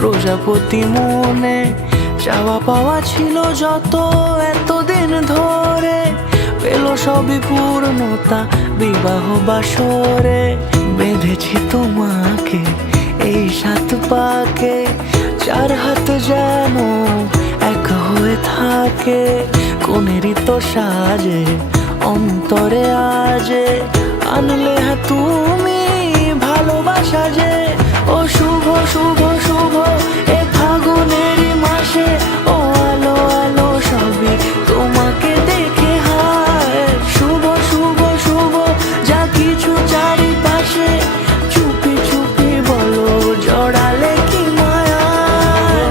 প্রজাপতি মনে চাওয়া পাওয়া ছিল যত এতদিন ধরে, পেল সবই পূর্ণতা বিবাহ বাসরে। বেঁধেছি তোমাকে এই 7 পাকে, 4 হাত যেন এক হয়ে থাকে। কোনেরই তো সাজে অন্তরে আজে আনলে তুমি ভালোবাসা যে। ও শুভ শুভ শুভ